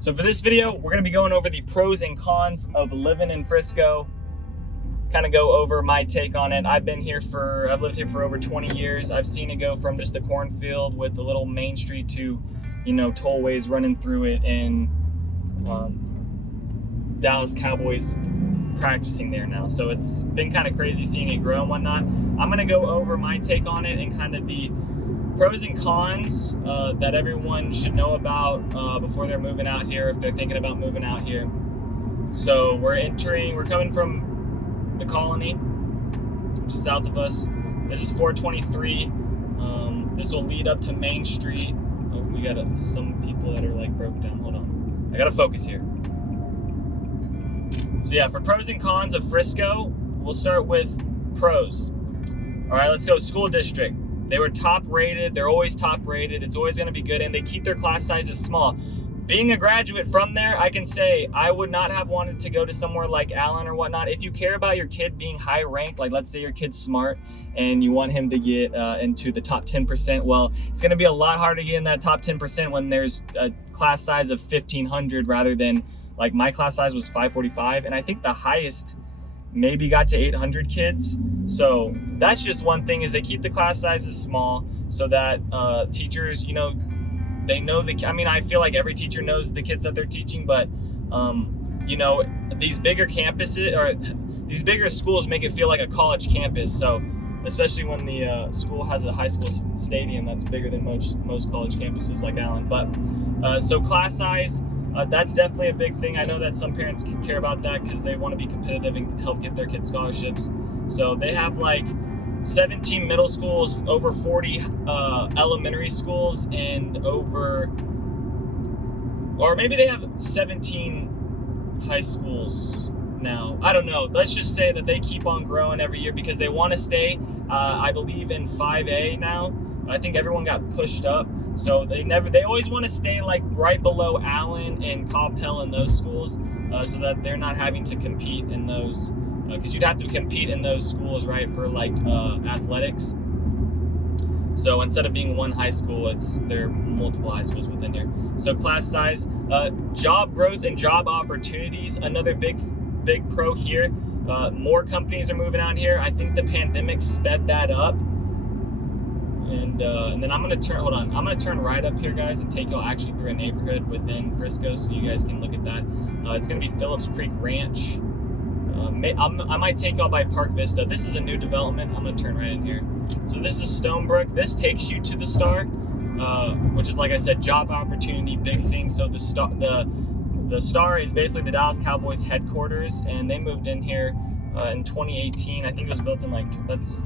So for this video, we're gonna be going over the pros and cons of living in Frisco, kind of go over my take on it. I've lived here for over 20 years. I've seen it go from just a cornfield with a little main street to, tollways running through it, and Dallas Cowboys practicing there now. So it's been kind of crazy seeing it grow and whatnot. I'm gonna go over my take on it and kind of the pros and cons that everyone should know about before they're moving out here, if they're thinking about moving out here. So we're coming from the Colony, just south of us. This is 423. This will lead up to Main Street. Oh, we got some people that are like broke down. Hold on, I gotta focus here. So yeah, for pros and cons of Frisco, we'll start with pros. All right, let's go. School district. They were top rated. They're always top rated. It's always going to be good, and they keep their class sizes small. Being a graduate from there, I can say I would not have wanted to go to somewhere like Allen or whatnot. If you care about your kid being high ranked, like let's say your kid's smart and you want him to get into the top 10%, well, it's going to be a lot harder to get in that top 10% when there's a class size of 1,500 rather than, like, my class size was 545, and I think the highest maybe got to 800 kids. So that's just one thing, is they keep the class sizes small so that teachers, they know I feel like every teacher knows the kids that they're teaching, but these bigger campuses or these bigger schools make it feel like a college campus. So especially when the school has a high school stadium that's bigger than most college campuses like Allen. But so class size, that's definitely a big thing. I know that some parents care about that because they want to be competitive and help get their kids scholarships. So they have like 17 middle schools, over 40 elementary schools, and maybe they have 17 high schools now. I don't know. Let's just say that they keep on growing every year because they want to stay, I believe, in 5A now. I think everyone got pushed up. So they always want to stay like right below Allen and Coppell and those schools, so that they're not having to compete in those, because you'd have to compete in those schools, right, for like athletics. So instead of being one high school, there are multiple high schools within there. So class size, job growth and job opportunities, another big pro here. More companies are moving out here. I think the pandemic sped that up. And then I'm gonna turn right up here, guys, and take y'all actually through a neighborhood within Frisco so you guys can look at that. It's gonna be Phillips Creek Ranch. I might take y'all by Park Vista. This is a new development. I'm gonna turn right in here. So this is Stonebrook. This takes you to the Star, which is, like I said, job opportunity, big thing. So the Star is basically the Dallas Cowboys headquarters, and they moved in here in 2018. I think it was built in that's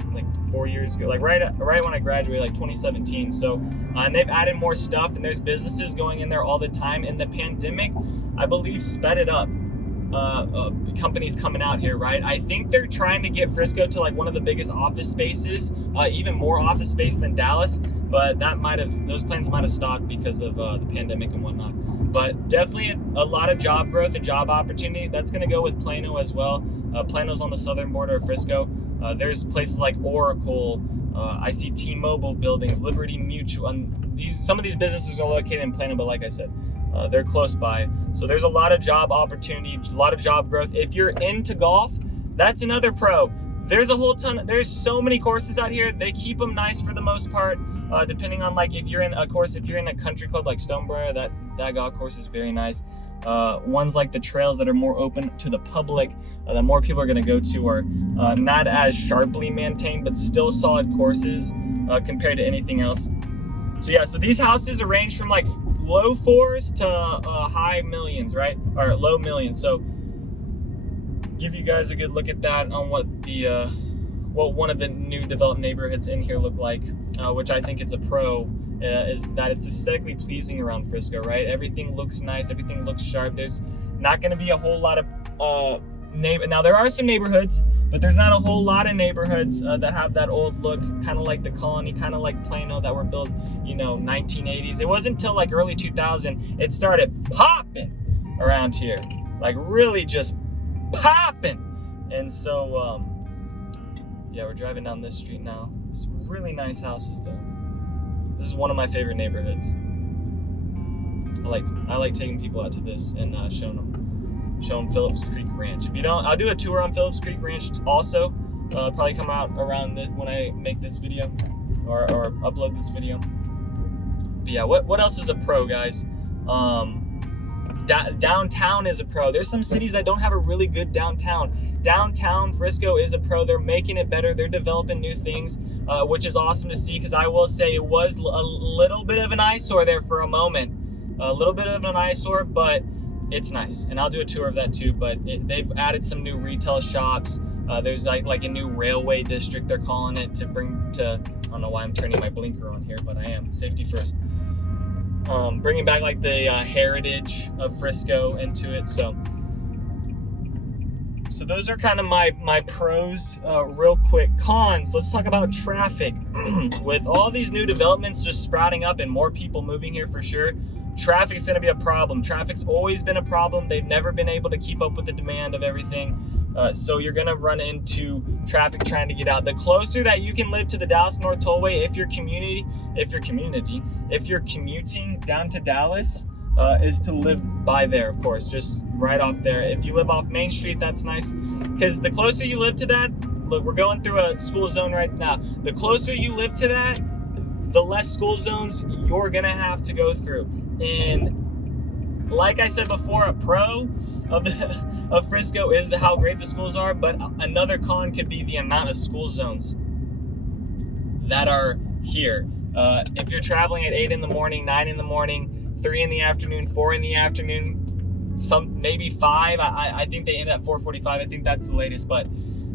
4 years ago, like right when I graduated, like 2017. So and they've added more stuff, and there's businesses going in there all the time. And the pandemic, I believe, sped it up. Companies coming out here, right? I think they're trying to get Frisco to like one of the biggest office spaces, even more office space than Dallas, but those plans might have stopped because of the pandemic and whatnot. But definitely a lot of job growth and job opportunity. That's going to go with Plano as well. Plano's on the southern border of Frisco. There's places like Oracle. I see T-Mobile buildings, Liberty Mutual. Some of these businesses are located in Plano, but like I said, they're close by. So there's a lot of job opportunity, a lot of job growth. If you're into golf, that's another pro. There's so many courses out here. They keep them nice for the most part, depending on, like, if you're in a country club like Stonebriar, that golf course is very nice. Ones like the trails that are more open to the public, that more people are going to go to, are not as sharply maintained, but still solid courses compared to anything else. So yeah, so these houses are range from like low fours to high millions, right? Or low millions. So give you guys a good look at that on what one of the new developed neighborhoods in here look like, which I think it's a pro. Is that it's aesthetically pleasing around Frisco, right? Everything looks nice, everything looks sharp. There's not going to be a whole lot of now there are some neighborhoods, but there's not a whole lot of neighborhoods that have that old look, kind of like the Colony, kind of like Plano, that were built 1980s. It wasn't until like early 2000 it started popping around here, like really just popping. And so yeah, we're driving down this street now. It's really nice houses though. This is one of my favorite neighborhoods. I like taking people out to this and showing them Phillips Creek Ranch. If you don't, I'll do a tour on Phillips Creek Ranch also. Probably come out around when I make this video or upload this video. But yeah, what else is a pro, guys? Downtown is a pro. There's some cities that don't have a really good downtown. Downtown Frisco is a pro. They're making it better. They're developing new things, which is awesome to see, because I will say it was a little bit of an eyesore there for a moment. A little bit of an eyesore, but it's nice. And I'll do a tour of that too, but they've added some new retail shops. There's like a new railway district, they're calling it, to bring to, I don't know why I'm turning my blinker on here, but I am, safety first. Bringing back like the heritage of Frisco into it. So those are kind of my pros. Real quick, cons, let's talk about traffic. With all these new developments just sprouting up and more people moving here, for sure, traffic's going to be a problem. Traffic's always been a problem. They've never been able to keep up with the demand of everything. So you're going to run into traffic trying to get out. The closer that you can live to the Dallas North Tollway, if you're commuting down to Dallas, is to live by there, of course, just right off there. If you live off Main Street, that's nice, because the closer you live to that, look, we're going through a school zone right now. The closer you live to that, the less school zones you're going to have to go through. And like I said before, a pro of Frisco is how great the schools are, but another con could be the amount of school zones that are here. If you're traveling at 8 in the morning, 9 in the morning, 3 in the afternoon, 4 in the afternoon, some maybe 5, I think they end at 4:45, I think that's the latest, but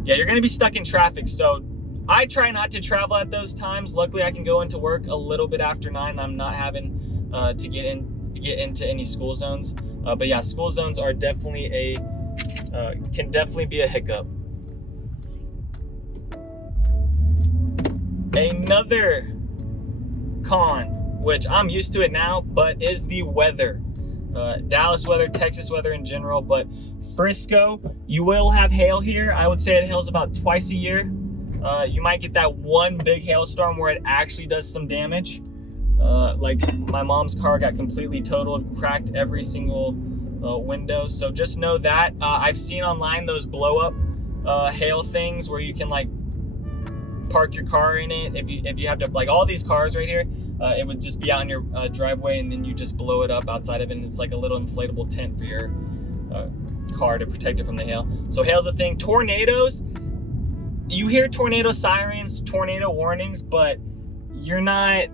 yeah, you're gonna be stuck in traffic. So I try not to travel at those times. Luckily I can go into work a little bit after 9. I'm not having to get into any school zones. But yeah, school zones are definitely can definitely be a hiccup. Another con, which I'm used to it now, but is the weather. Dallas weather, Texas weather in general, but Frisco, you will have hail here. I would say it hails about twice a year. You might get that one big hailstorm where it actually does some damage. Like my mom's car got completely totaled, cracked every single window. So just know that. I've seen online those blow up hail things where you can like park your car in it. If you have to, like all these cars right here, it would just be out in your driveway, and then you just blow it up outside of it, and it's like a little inflatable tent for your car to protect it from the hail. So hail's a thing. Tornadoes, you hear tornado sirens, tornado warnings, but you're not,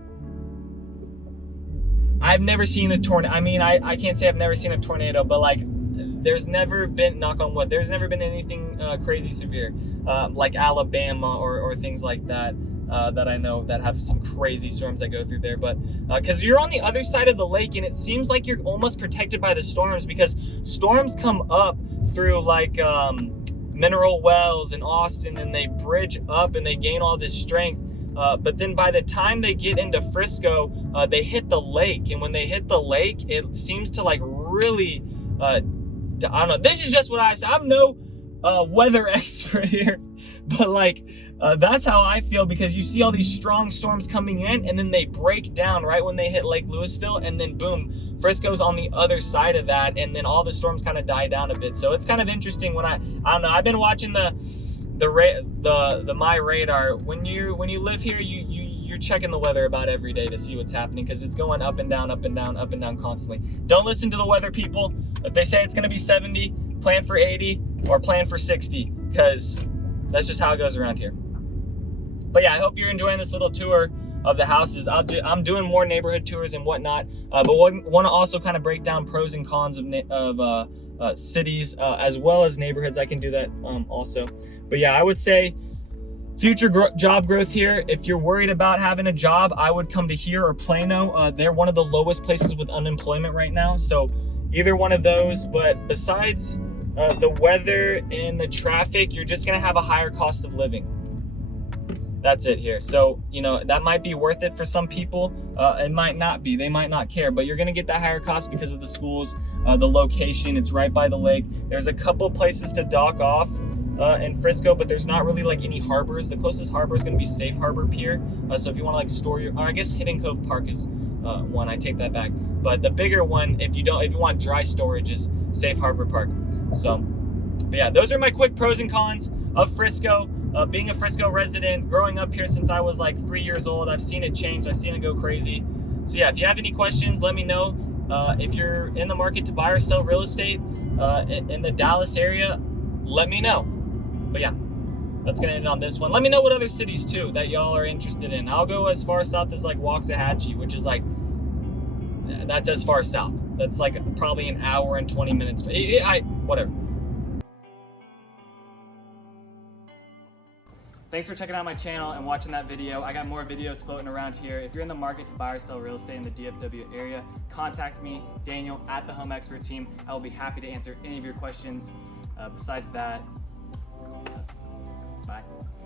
I've never seen a tornado. I mean, I can't say I've never seen a tornado, but like there's never been, knock on wood, there's never been anything crazy severe like Alabama or things like that that I know that have some crazy storms that go through there. But because you're on the other side of the lake, and it seems like you're almost protected by the storms, because storms come up through like Mineral Wells in Austin, and they bridge up and they gain all this strength. But then by the time they get into Frisco, they hit the lake. And when they hit the lake, it seems to like really, I don't know. This is just what I say. I'm no weather expert here, but like that's how I feel, because you see all these strong storms coming in, and then they break down right when they hit Lake Lewisville, and then boom, Frisco's on the other side of that, and then all the storms kind of die down a bit. So it's kind of interesting when I don't know. I've been watching the My Radar. When you live here, you're checking the weather about every day to see what's happening, because it's going up and down, up and down, up and down constantly. Don't listen to the weather people. If they say it's going to be 70, plan for 80 or plan for 60, because that's just how it goes around here. But yeah, I hope you're enjoying this little tour of the houses. I'm doing more neighborhood tours and whatnot, but want to also kind of break down pros and cons of cities as well as neighborhoods. I can do that also. But yeah, I would say future job growth here. If you're worried about having a job, I would come to here or Plano. They're one of the lowest places with unemployment right now. So either one of those. But besides the weather and the traffic, you're just going to have a higher cost of living. That's it here. So, you know, that might be worth it for some people. It might not be. They might not care. But you're going to get that higher cost because of the schools, the location. It's right by the lake. There's a couple places to dock off in Frisco, but there's not really like any harbors. The closest harbor is going to be Safe Harbor Pier. So if you want to like store your, or I guess Hidden Cove Park is one. I take that back. But the bigger one, if you want dry storage, is Safe Harbor Park. So, but yeah, those are my quick pros and cons of Frisco. Being a Frisco resident, growing up here since I was like 3 years old, I've seen it change. I've seen it go crazy. So yeah, if you have any questions, let me know. If you're in the market to buy or sell real estate in the Dallas area, let me know. But yeah, that's gonna end on this one. Let me know what other cities too that y'all are interested in. I'll go as far south as like Waxahachie, which is like, that's as far south. That's like probably an hour and 20 minutes. Whatever. Thanks for checking out my channel and watching that video. I got more videos floating around here. If you're in the market to buy or sell real estate in the DFW area, contact me, Daniel, at the Home Expert Team. I will be happy to answer any of your questions. Besides that,